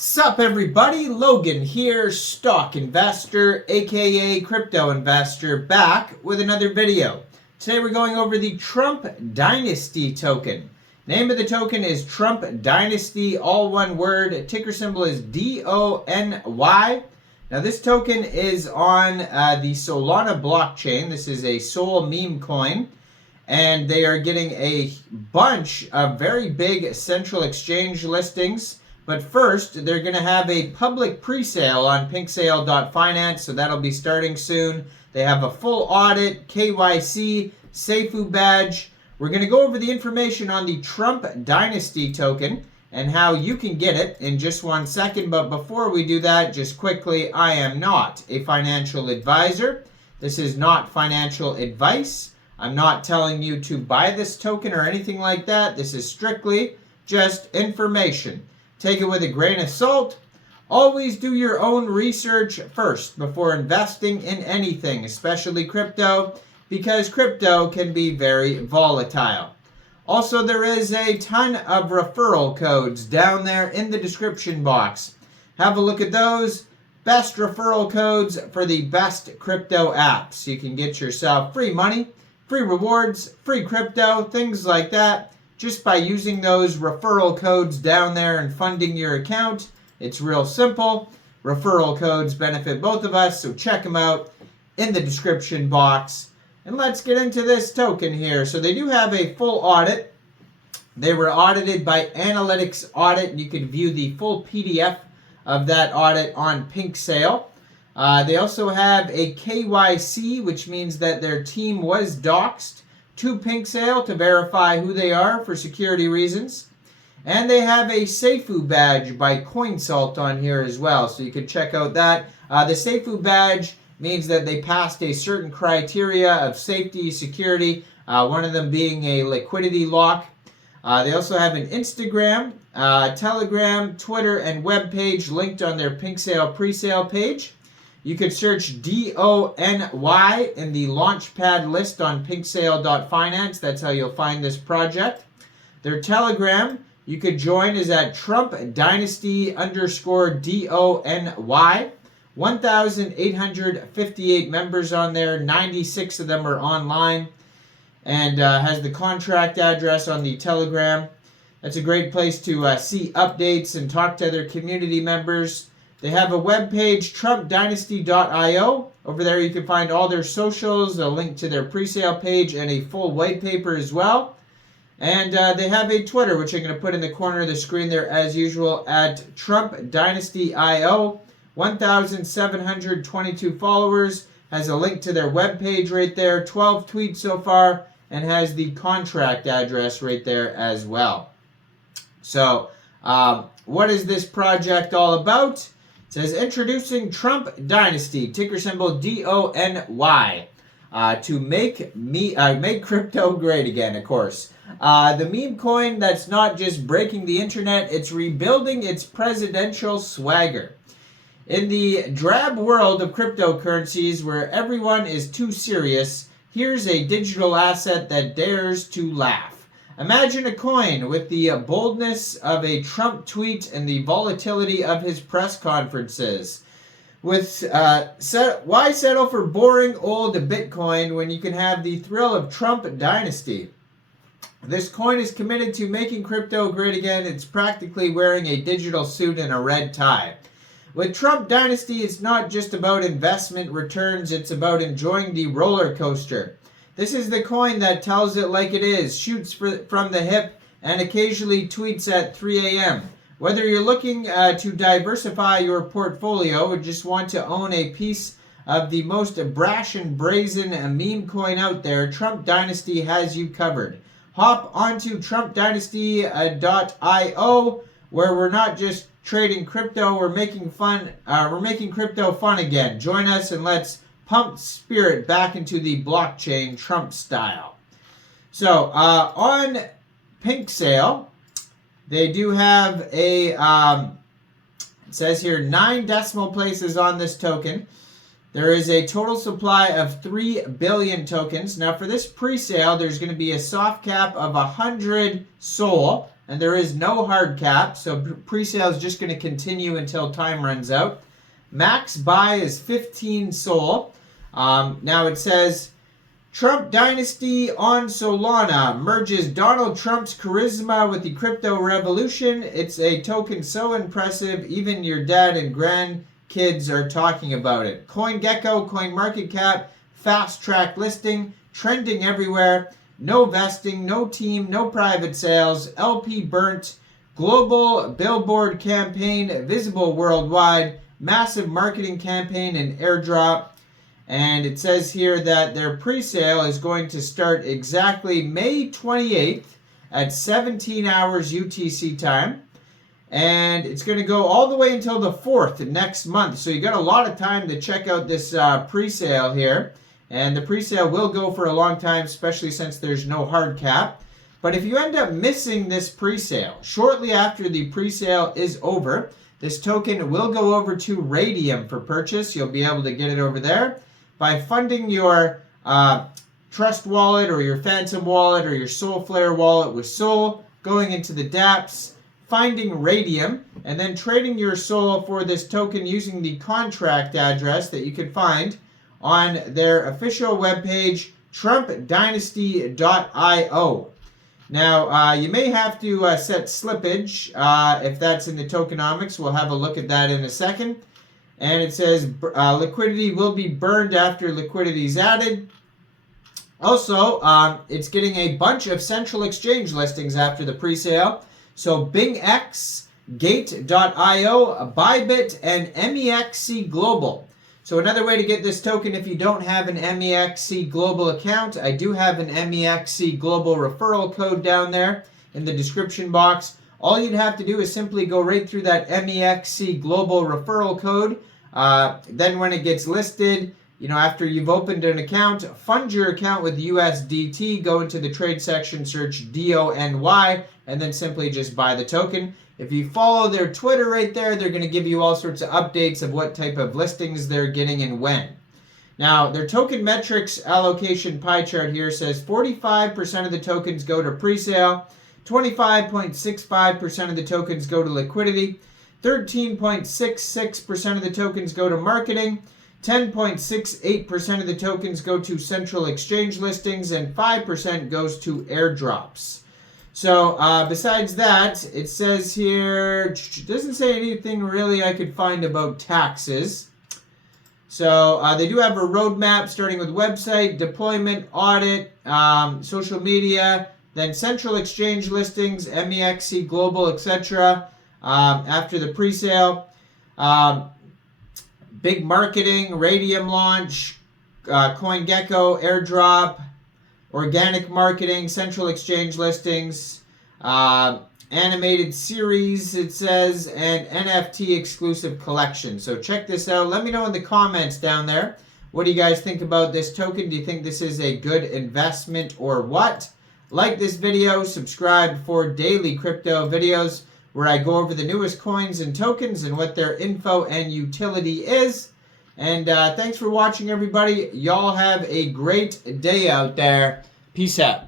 Sup everybody, Logan here, stock investor, aka crypto investor, back with another video. Today we're going over the TrumpDynasty token. Name of the token is TrumpDynasty, all one word. Ticker symbol is DONY. Now this token is on the Solana blockchain. This is a Sol meme coin. And they are getting a bunch of very big central exchange listings. But first, they're going to have a public pre-sale on PRESALE.finance, so that'll be starting soon. They have a full audit, KYC, SAFU badge. We're going to go over the information on the TrumpDynasty token and how you can get it in just 1 second. But before we do that, just quickly, I am not a financial advisor. This is not financial advice. I'm not telling you to buy this token or anything like that. This is strictly just information. Take it with a grain of salt. Always do your own research first before investing in anything, especially crypto, because crypto can be very volatile. Also, there is a ton of referral codes down there in the description box. Have a look at those. Best referral codes for the best crypto apps. You can get yourself free money, free rewards, free crypto, things like that. Just by using those referral codes down there and funding your account. It's real simple. Referral codes benefit both of us, so check them out in the description box. And let's get into this token here. So they do have a full audit. They were audited by Analytics Audit, and you can view the full PDF of that audit on PRESALE. They also have a KYC, which means that their team was doxed to PRESALE to verify who they are for security reasons. And they have a SAFU badge by CoinSalt on here as well, so you can check out that. The SAFU badge means that they passed a certain criteria of safety, security, one of them being a liquidity lock. They also have an Instagram, Telegram, Twitter, and web page linked on their PRESALE pre-sale page. You could search DONY in the Launchpad list on PRESALE.finance. That's how you'll find this project. Their Telegram you could join is at TrumpDynasty_DONY. 1,858 members on there. 96 of them are online. And has the contract address on the Telegram. That's a great place to see updates and talk to other community members. They have a webpage, TrumpDynasty.io. Over there you can find all their socials, a link to their pre-sale page, and a full white paper as well. And they have a Twitter, which I'm going to put in the corner of the screen there as usual, at TrumpDynasty.io. 1,722 followers. Has a link to their webpage right there. 12 tweets so far, and has the contract address right there as well. So, what is this project all about? It says, introducing TrumpDynasty, ticker symbol DONY, to make crypto great again, of course. The meme coin that's not just breaking the internet, it's rebuilding its presidential swagger. In the drab world of cryptocurrencies where everyone is too serious, here's a digital asset that dares to laugh. Imagine a coin with the boldness of a Trump tweet and the volatility of his press conferences. Why settle for boring old Bitcoin when you can have the thrill of TrumpDynasty? This coin is committed to making crypto great again. It's practically wearing a digital suit and a red tie. With TrumpDynasty, it's not just about investment returns, it's about enjoying the roller coaster. This is the coin that tells it like it is, shoots from the hip, and occasionally tweets at 3 a.m. Whether you're looking to diversify your portfolio or just want to own a piece of the most brash and brazen meme coin out there, TrumpDynasty has you covered. Hop onto TrumpDynasty.io, where we're not just trading crypto, we're making crypto fun again. Join us and let's pump spirit back into the blockchain Trump style. So on PRESALE, they do have a, it says here 9 decimal places on this token. There is a total supply of 3 billion tokens. Now for this pre-sale, there's going to be a soft cap of 100 SOL and there is no hard cap, so pre-sale is just going to continue until time runs out. Max buy is 15 SOL. Now it says, Trump Dynasty on Solana merges Donald Trump's charisma with the crypto revolution. It's a token so impressive, even your dad and grandkids are talking about it. CoinGecko, CoinMarketCap, fast track listing, trending everywhere. No vesting, no team, no private sales. LP burnt. Global billboard campaign visible worldwide. Massive marketing campaign and airdrop. And it says here that their pre-sale is going to start exactly May 28th at 17 hours UTC time. And it's going to go all the way until the 4th next month. So you got a lot of time to check out this pre-sale here. And the pre-sale will go for a long time, especially since there's no hard cap. But if you end up missing this pre-sale, shortly after the pre-sale is over, this token will go over to RAYDIUM for purchase. You'll be able to get it over there by funding your Trust wallet or your Phantom wallet or your Solflare wallet with Sol, going into the dApps, finding RAYDIUM, and then trading your Sol for this token using the contract address that you can find on their official webpage, TrumpDynasty.io. Now, you may have to set slippage if that's in the tokenomics. We'll have a look at that in a second. And it says liquidity will be burned after liquidity is added. Also, it's getting a bunch of central exchange listings after the pre-sale. So BingX, Gate.io, Bybit, and MEXC Global. So another way to get this token if you don't have an MEXC Global account, I do have an MEXC Global referral code down there in the description box. All you'd have to do is simply go right through that MEXC Global referral code. Then when it gets listed, after you've opened an account, fund your account with USDT, go into the trade section, search DONY, and then simply just buy the token. If you follow their Twitter right there, they're going to give you all sorts of updates of what type of listings they're getting and when. Now, their token metrics allocation pie chart here says 45% of the tokens go to pre-sale, 25.65% of the tokens go to liquidity, 13.66% of the tokens go to marketing, 10.68% of the tokens go to central exchange listings, and 5% goes to airdrops. So, besides that, it says here, it doesn't say anything really I could find about taxes. So, they do have a roadmap starting with website, deployment, audit, social media, then central exchange listings, MEXC Global, etc. After the pre-sale. Big marketing, RAYDIUM launch, CoinGecko, airdrop, organic marketing, central exchange listings, animated series, it says, and NFT exclusive collection. So check this out. Let me know in the comments down there. What do you guys think about this token? Do you think this is a good investment or what? Like this video, subscribe for daily crypto videos where I go over the newest coins and tokens and what their info and utility is. And thanks for watching, everybody. Y'all have a great day out there. Peace out.